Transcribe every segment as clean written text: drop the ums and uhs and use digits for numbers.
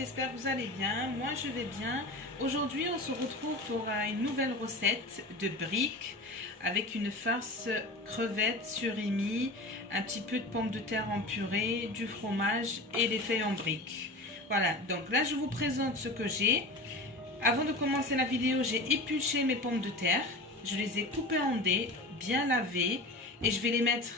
j'espère que vous allez bien. Moi, je vais bien. Aujourd'hui, on se retrouve pour une nouvelle recette de briques avec une farce crevettes surimi, un petit peu de pommes de terre en purée, du fromage et des feuilles en briques. Voilà, donc là, je vous présente ce que j'ai. Avant de commencer la vidéo, j'ai épluché mes pommes de terre. Je les ai coupées en dés, bien lavées, et je vais les mettre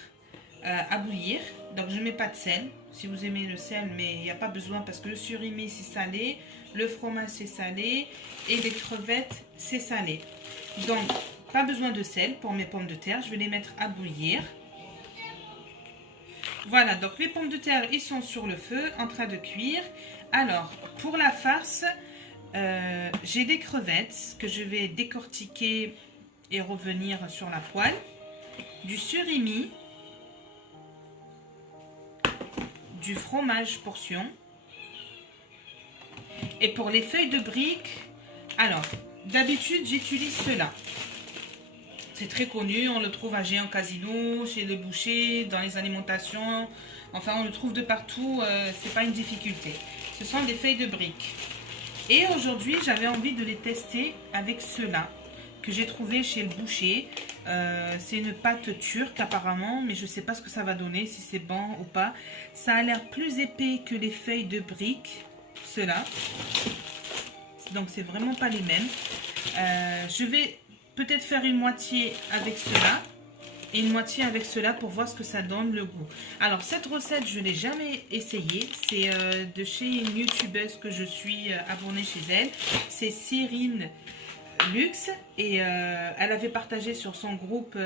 à bouillir. Donc je ne mets pas de sel, si vous aimez le sel, mais il n'y a pas besoin parce que le surimi c'est salé, le fromage c'est salé et les crevettes c'est salé. Donc pas besoin de sel pour mes pommes de terre, je vais les mettre à bouillir. Voilà, donc mes pommes de terre ils sont sur le feu en train de cuire. Alors pour la farce, j'ai des crevettes que je vais décortiquer et revenir sur la poêle, du surimi, du fromage portion, et pour les feuilles de briques, alors d'habitude j'utilise cela, c'est très connu, on le trouve à Géant Casino, chez le boucher, dans les alimentations, enfin on le trouve de partout, c'est pas une difficulté. Ce sont des feuilles de briques et aujourd'hui j'avais envie de les tester avec cela que j'ai trouvé chez le boucher. C'est une pâte turque apparemment, mais je sais pas ce que ça va donner, si c'est bon ou pas. Ça a l'air plus épais que les feuilles de briques, cela. Donc c'est vraiment pas les mêmes. Je vais peut-être faire une moitié avec cela et une moitié avec cela pour voir ce que ça donne le goût. Alors cette recette je l'ai jamais essayée, c'est de chez une youtubeuse que je suis abonnée chez elle, c'est Cyrine Luxe, et elle avait partagé sur son groupe,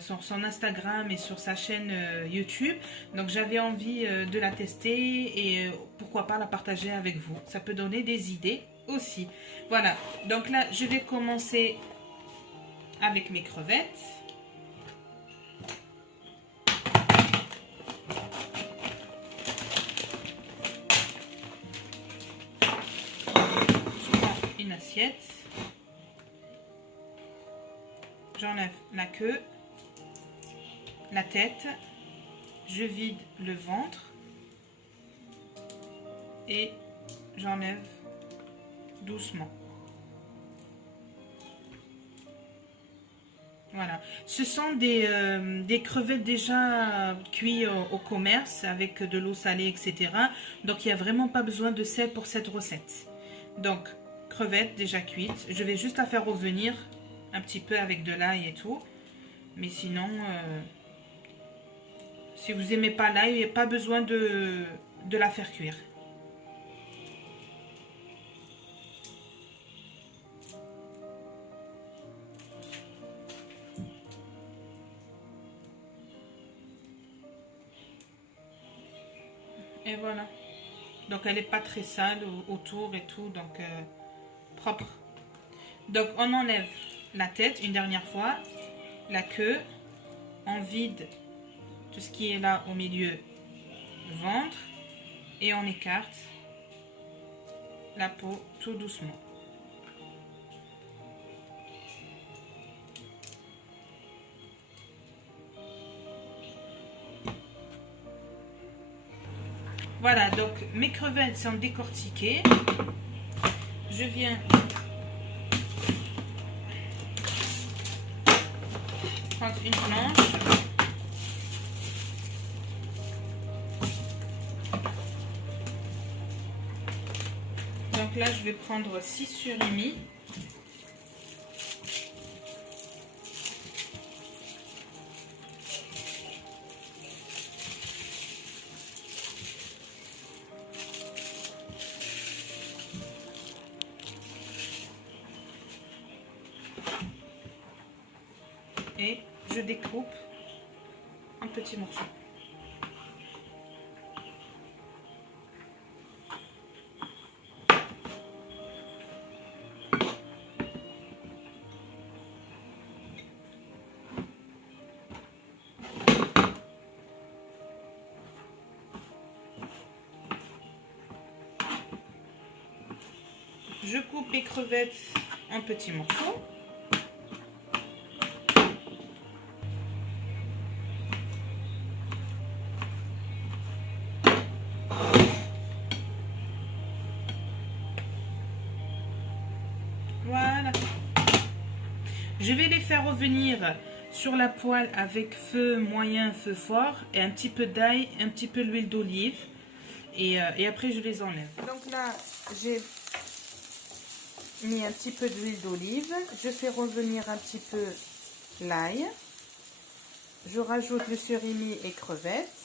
sur son Instagram et sur sa chaîne YouTube. Donc j'avais envie de la tester et pourquoi pas la partager avec vous. Ça peut donner des idées aussi. Voilà, donc là je vais commencer avec mes crevettes. Je prends une assiette. J'enlève la queue, la tête, je vide le ventre et j'enlève doucement. Voilà, ce sont des crevettes déjà cuites au commerce avec de l'eau salée, etc. Donc il n'y a vraiment pas besoin de sel pour cette recette. Donc crevettes déjà cuites, je vais juste la faire revenir un petit peu avec de l'ail et tout, mais sinon si vous aimez pas l'ail, il n'y a pas besoin de la faire cuire. Et voilà, donc elle n'est pas très sale autour et tout, donc propre. Donc on enlève la tête une dernière fois, la queue, on vide tout ce qui est là au milieu, le ventre, et on écarte la peau tout doucement. Voilà, donc mes crevettes sont décortiquées. Je viens prendre une planche. Donc là, je vais prendre 6 surimi. Et je découpe en petits morceaux. Je coupe les crevettes en petits morceaux. faire revenir sur la poêle avec feu moyen, feu fort et un petit peu d'ail, un petit peu l'huile d'olive. Et après, je les enlève. Donc là, j'ai mis un petit peu d'huile d'olive. Je fais revenir un petit peu l'ail. Je rajoute le surimi et crevettes.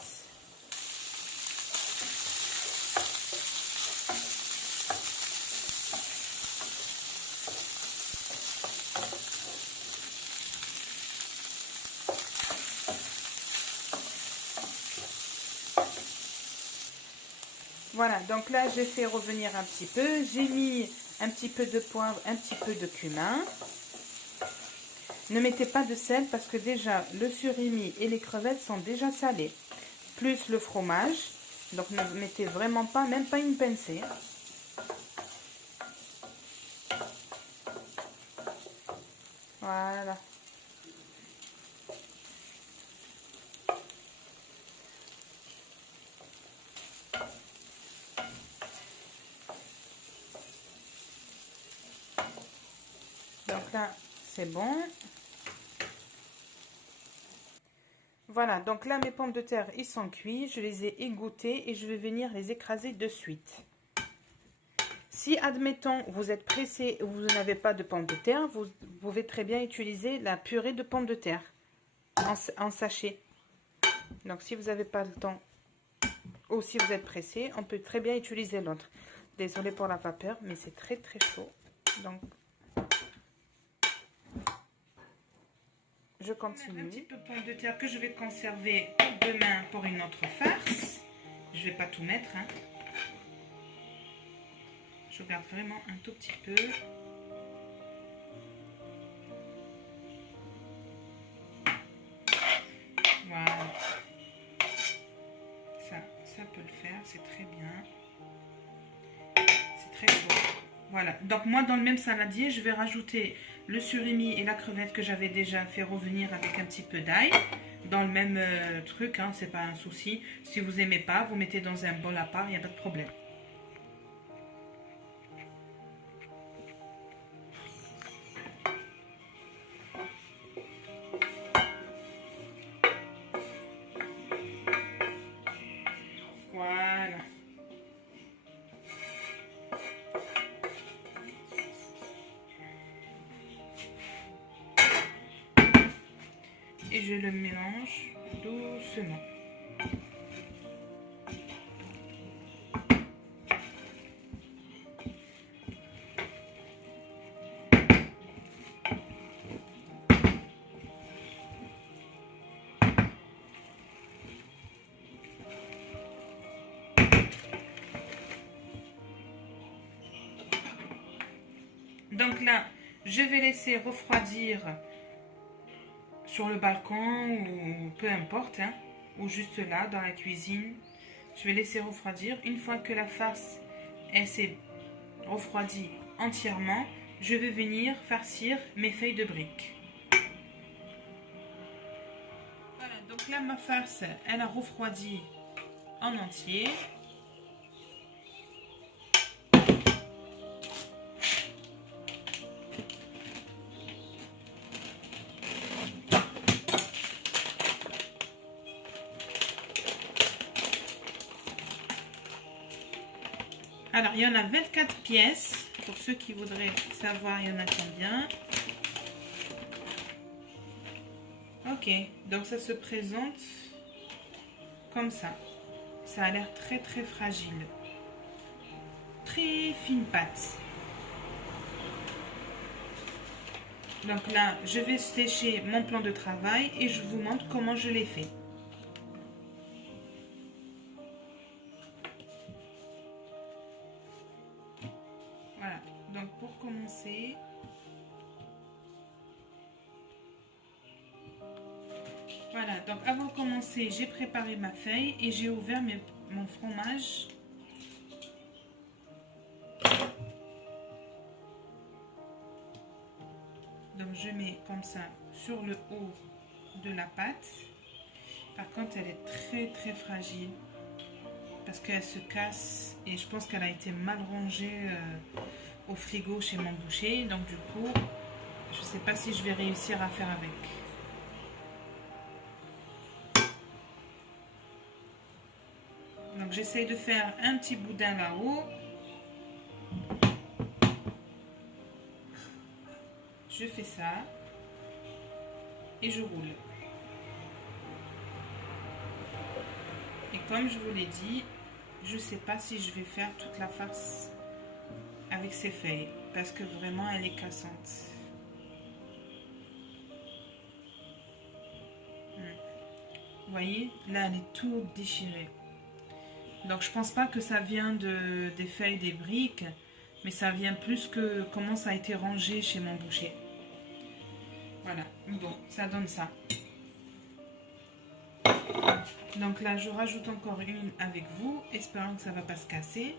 Voilà, donc là, j'ai fait revenir un petit peu. J'ai mis un petit peu de poivre, un petit peu de cumin. Ne mettez pas de sel parce que déjà, le surimi et les crevettes sont déjà salés. Plus le fromage. Donc, ne mettez vraiment pas, même pas une pincée. Voilà. Donc là, c'est bon. Voilà, donc là, mes pommes de terre, ils sont cuits. Je les ai égouttés et je vais venir les écraser de suite. Si, admettons, vous êtes pressé ou vous n'avez pas de pommes de terre, vous pouvez très bien utiliser la purée de pommes de terre en sachet. Donc, si vous n'avez pas le temps ou si vous êtes pressé, on peut très bien utiliser l'autre. Désolée pour la vapeur, mais c'est très très chaud. Donc, je continue. Un petit peu de pommes de terre que je vais conserver pour demain pour une autre farce. Je ne vais pas tout mettre, hein. Je garde vraiment un tout petit peu. Voilà. Ça peut le faire, c'est très bien. C'est très chaud. Voilà. Donc moi, dans le même saladier, je vais rajouter le surimi et la crevette que j'avais déjà fait revenir avec un petit peu d'ail. Dans le même truc, hein, c'est pas un souci. Si vous n'aimez pas, vous mettez dans un bol à part, il n'y a pas de problème. Voilà. Et je le mélange doucement. Donc là, je vais laisser refroidir sur le balcon ou peu importe, hein, ou juste là dans la cuisine. Je vais laisser refroidir. Une fois que la farce s'est refroidie entièrement, je vais venir farcir mes feuilles de briques. Voilà, donc là ma farce, elle a refroidi en entier. Alors, il y en a 24 pièces. Pour ceux qui voudraient savoir, il y en a combien. Ok, donc ça se présente comme ça. Ça a l'air très très fragile. Très fine pâte. Donc là, je vais sécher mon plan de travail et je vous montre comment je l'ai fait. Voilà, donc pour commencer, voilà, donc avant de commencer, j'ai préparé ma feuille et j'ai ouvert mon fromage. Donc je mets comme ça sur le haut de la pâte. Par contre, elle est très très fragile parce qu'elle se casse et je pense qu'elle a été mal rangée au frigo chez mon boucher. Donc du coup, Je sais pas si je vais réussir à faire avec. Donc j'essaie de faire un petit boudin là-haut. Je fais ça. Et je roule. Et comme je vous l'ai dit, je ne sais pas si je vais faire toute la farce avec ces feuilles. Parce que vraiment, elle est cassante. Vous voyez, là, elle est toute déchirée. Donc, je pense pas que ça vient des feuilles des briques. Mais ça vient plus que comment ça a été rangé chez mon boucher. Voilà. Bon, ça donne ça. Donc là, je rajoute encore une avec vous, espérant que ça ne va pas se casser.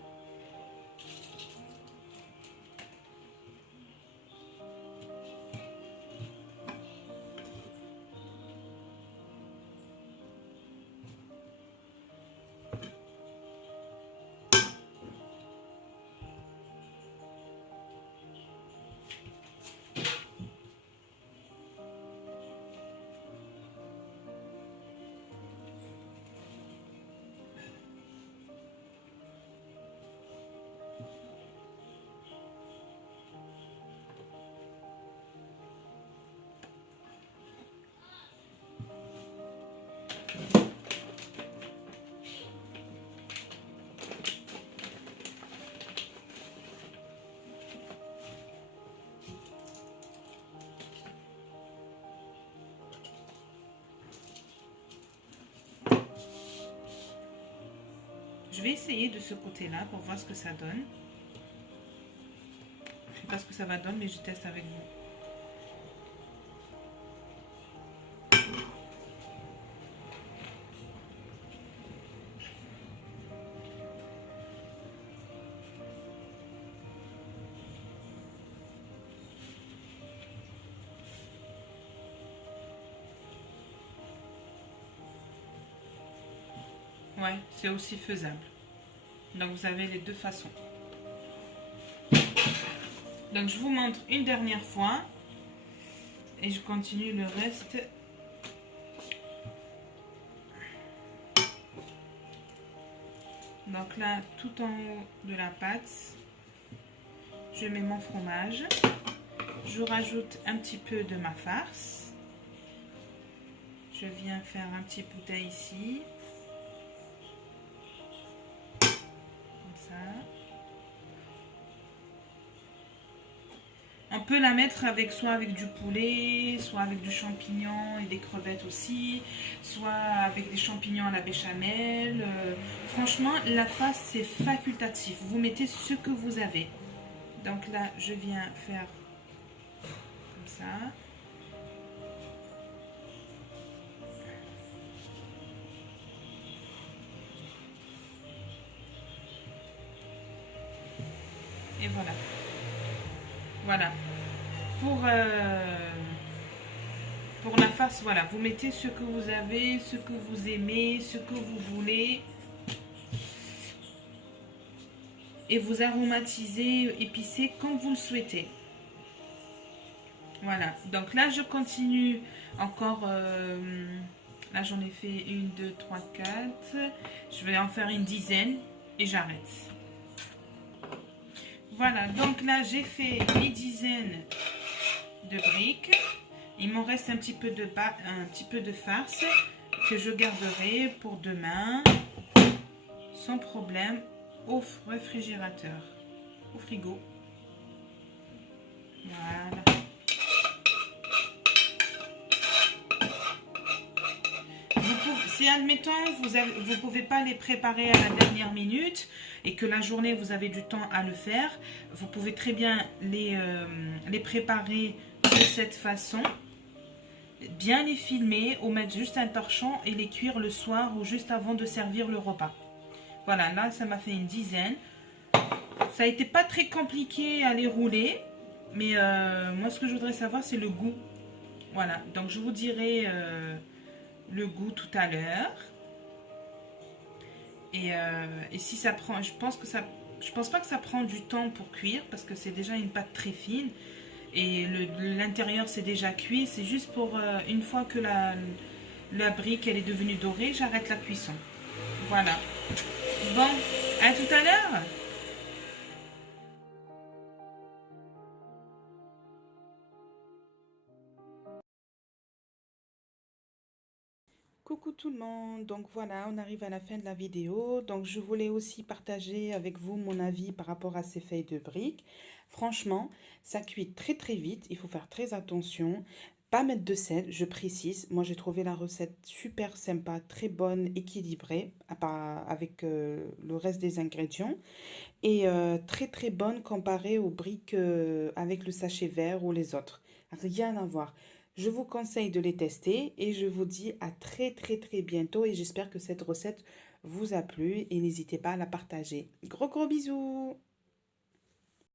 Je vais essayer de ce côté-là pour voir ce que ça donne. Je ne sais pas ce que ça va donner, mais je teste avec vous. Ouais, c'est aussi faisable. Donc vous avez les deux façons. Donc je vous montre une dernière fois. Et je continue le reste. Donc là, tout en haut de la pâte, je mets mon fromage. Je rajoute un petit peu de ma farce. Je viens faire un petit boudin ici. On peut la mettre avec soit avec du poulet, soit avec du champignon et des crevettes aussi, soit avec des champignons à la béchamel. Franchement, la farce, c'est facultatif. Vous mettez ce que vous avez. Donc là, je viens faire comme ça. Et voilà. Voilà. Pour la farce, voilà. Vous mettez ce que vous avez, ce que vous aimez, ce que vous voulez. Et vous aromatisez, épicez comme vous le souhaitez. Voilà. Donc là, je continue encore. Là, j'en ai fait 1, 2, 3, 4. Je vais en faire une dizaine et j'arrête. Voilà, donc là j'ai fait mes dizaines de briques. Il m'en reste un petit peu de farce que je garderai pour demain sans problème au réfrigérateur, au frigo. Voilà. Si admettons vous ne pouvez pas les préparer à la dernière minute et que la journée vous avez du temps à le faire, vous pouvez très bien les préparer de cette façon, bien les filmer ou mettre juste un torchon et les cuire le soir ou juste avant de servir le repas. Voilà, là ça m'a fait une dizaine. Ça a été pas très compliqué à les rouler, mais moi ce que je voudrais savoir c'est le goût. Voilà, donc je vous dirai le goût tout à l'heure. Et si ça prend, je pense pas que ça prend du temps pour cuire parce que c'est déjà une pâte très fine. et l'intérieur c'est déjà cuit. C'est juste pour une fois que la brique elle est devenue dorée, j'arrête la cuisson. Voilà. Bon, à tout à l'heure. Coucou tout le monde, donc voilà, on arrive à la fin de la vidéo. Donc je voulais aussi partager avec vous mon avis par rapport à ces feuilles de briques. Franchement, ça cuit très très vite, il faut faire très attention. Pas mettre de sel, je précise. Moi j'ai trouvé la recette super sympa, très bonne, équilibrée avec le reste des ingrédients. Et très très bonne comparée aux briques avec le sachet vert ou les autres. Rien à voir. Je vous conseille de les tester et je vous dis à très très très bientôt et j'espère que cette recette vous a plu et n'hésitez pas à la partager. Gros gros bisous!